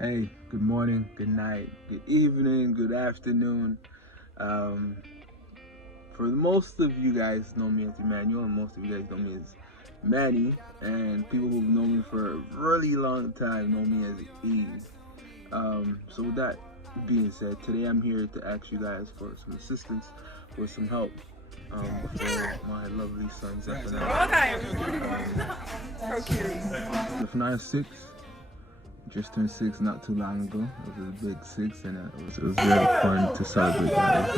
Hey, good morning, good night, good evening, good afternoon. Um, for most of you guys know me as Emmanuel, and most of you guys know me as Manny, and people who've known me for a really long time know me as Eve. So with that being said, today I'm here to ask you guys for some assistance, for some help, for my lovely son Zephaniah. Zephaniah 6. Just turned 6 not too long ago. It was a big 6, and it was very fun to celebrate that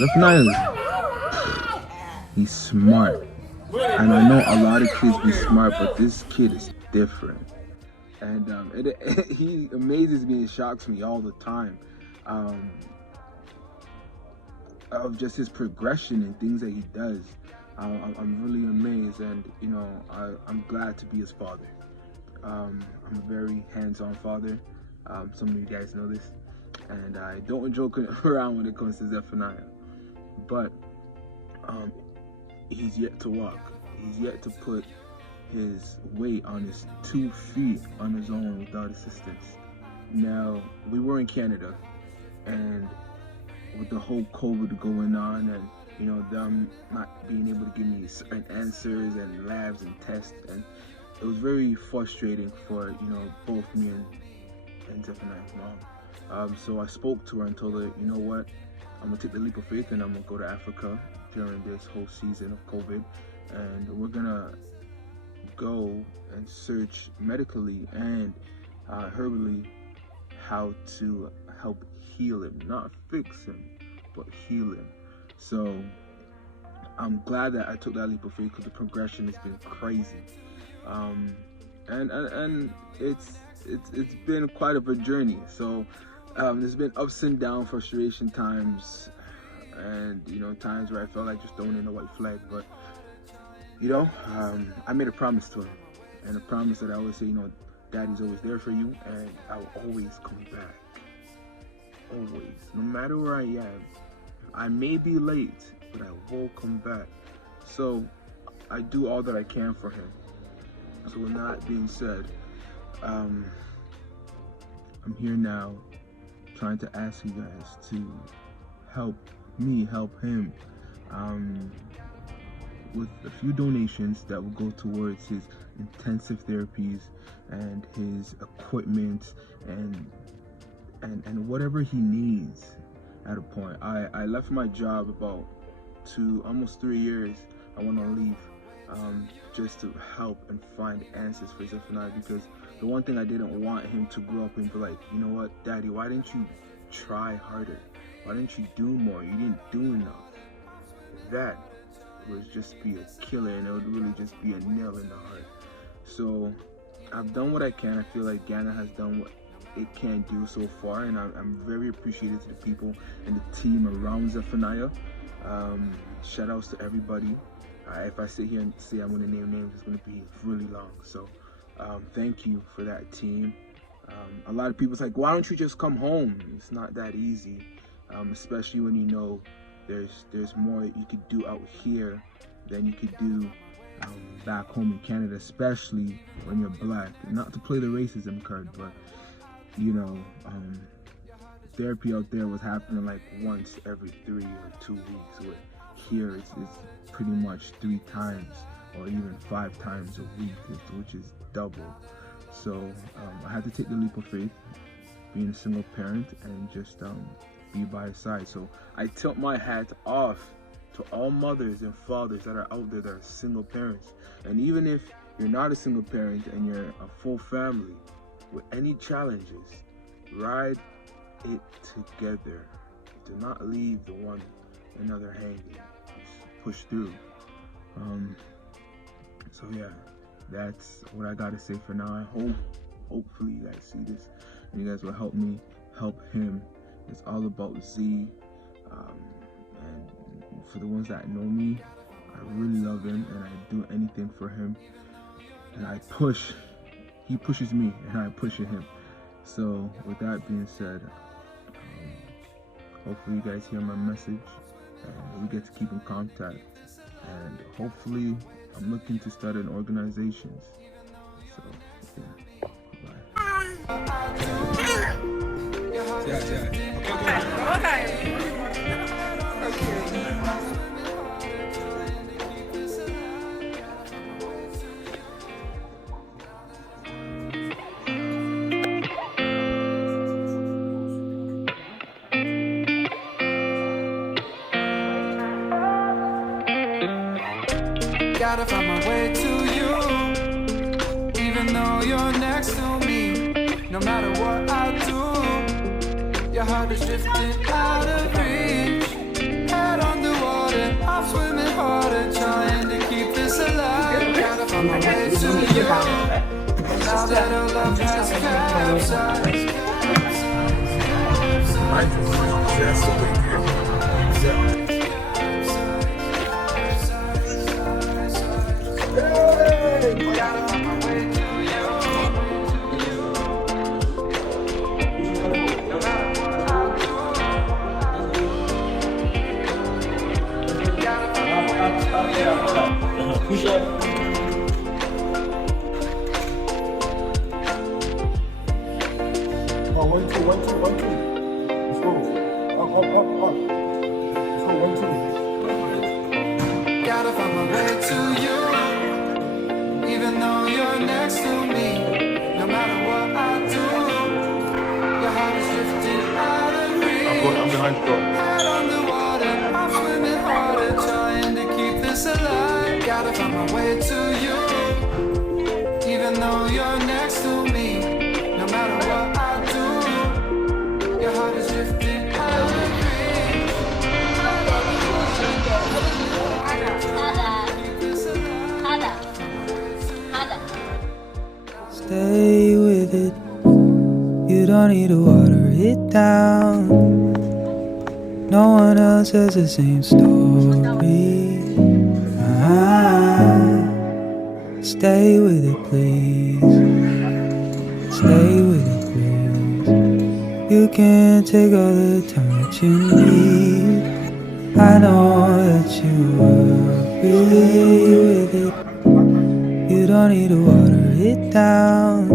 with him. He's smart, and I know a lot of kids be smart, but this kid is different, and he amazes me and shocks me all the time, um, of just his progression and things that he does. I'm really amazed, and I'm glad to be his father. I'm a very hands-on father. Some of you guys know this, and I don't joke around when it comes to Zephaniah. But he's yet to walk. He's yet to put his weight on his 2 feet on his own without assistance. Now, we were in Canada, and with the whole COVID going on, and them not being able to give me certain answers and labs and tests, and it was very frustrating for both me and Zephaniah's mom. So I spoke to her and told her, you know what, I'm gonna take the leap of faith and I'm gonna go to Africa during this whole season of COVID, and we're gonna go and search medically and herbally how to help heal him, not fix him, but heal him. So I'm glad that I took that leap of faith because the progression has been crazy. And it's been quite of a journey. So there's been ups and downs, frustration times, and times where I felt like just throwing in a white flag. But I made a promise to him, and a promise that I always say, Daddy's always there for you, and I will always come back. Always, no matter where I am. I may be late, but I will come back. So I do all that I can for him. So with that being said, I'm here now trying to ask you guys to help me help him with a few donations that will go towards his intensive therapies and his equipment and whatever he needs at a point. I left my job about almost 3 years. I went on leave just to help and find answers for Zephaniah, because the one thing I didn't want him to grow up and be like, you know what, Daddy, why didn't you try harder? Why didn't you do more? You didn't do enough. That would just be a killer, and it would really just be a nail in the heart. So I've done what I can. I feel like Ghana has done what it can do so far, and I'm very appreciative to the people and the team around Zephaniah. Shout outs to everybody. If I sit here and say I'm going to name names, it's going to be really long. So thank you for that team. A lot of people's like, why don't you just come home? It's not that easy, especially when there's more you could do out here than you could do back home in Canada, especially when you're black. Not to play the racism card, but therapy out there was happening like once every 3 or 2 weeks. Where here it's pretty much 3 times or even 5 times a week, which is double. So I had to take the leap of faith, being a single parent, and just be by his side. So I tilt my hat off to all mothers and fathers that are out there that are single parents. And even if you're not a single parent and you're a full family, with any challenges, ride it together. Do not leave the one another hanging. Just push through. So yeah, that's what I gotta say for now. Hopefully you guys see this and you guys will help me help him. It's all about Z. And for the ones that know me, I really love him and I do anything for him. And I push. He pushes me and I push him. So with that being said, hopefully you guys hear my message and we get to keep in contact. And hopefully I'm looking to start an organization. So yeah, bye. Gotta find my way to you, even though you're next to me. No matter what I do, your heart is drifting out of reach. Head underwater, I'm swimming harder, trying to keep this alive. Gotta find my way to you, now that our love has capsized. Oh, 1, 2, 1, 2, 1, 2. Let's go. Up, up, up, up. Let's go, 1, 2. Gotta find my way to you, even though you're next to me. No matter what I do, your heart is drifting out of reach. I'm behind the door. Head underwater, I'm swimming harder, trying to keep this alive. Gotta find my way to you, even though you're next to me. No matter what I do, your heart is drifting out of reach. Stay with it. You don't need to water it down. No one else has the same story. Stay with it, please. Stay with it, please. You can take all the time that you need. I know that you worry with it. You don't need to water it down.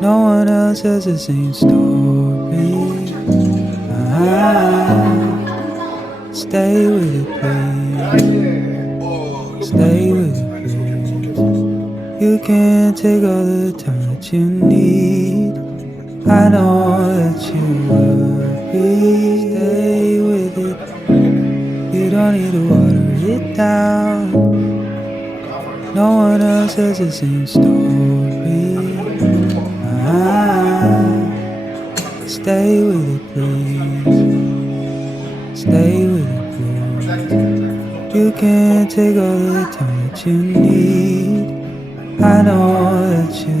No one else has the same story. Stay with it, please. Stay with it, please. You can take all the time that you need. I know that you worry. Stay with it. You don't need to water it down. No one else has the same story. Stay with it, please. Stay with it, please. You can take all the time that you need. I know that you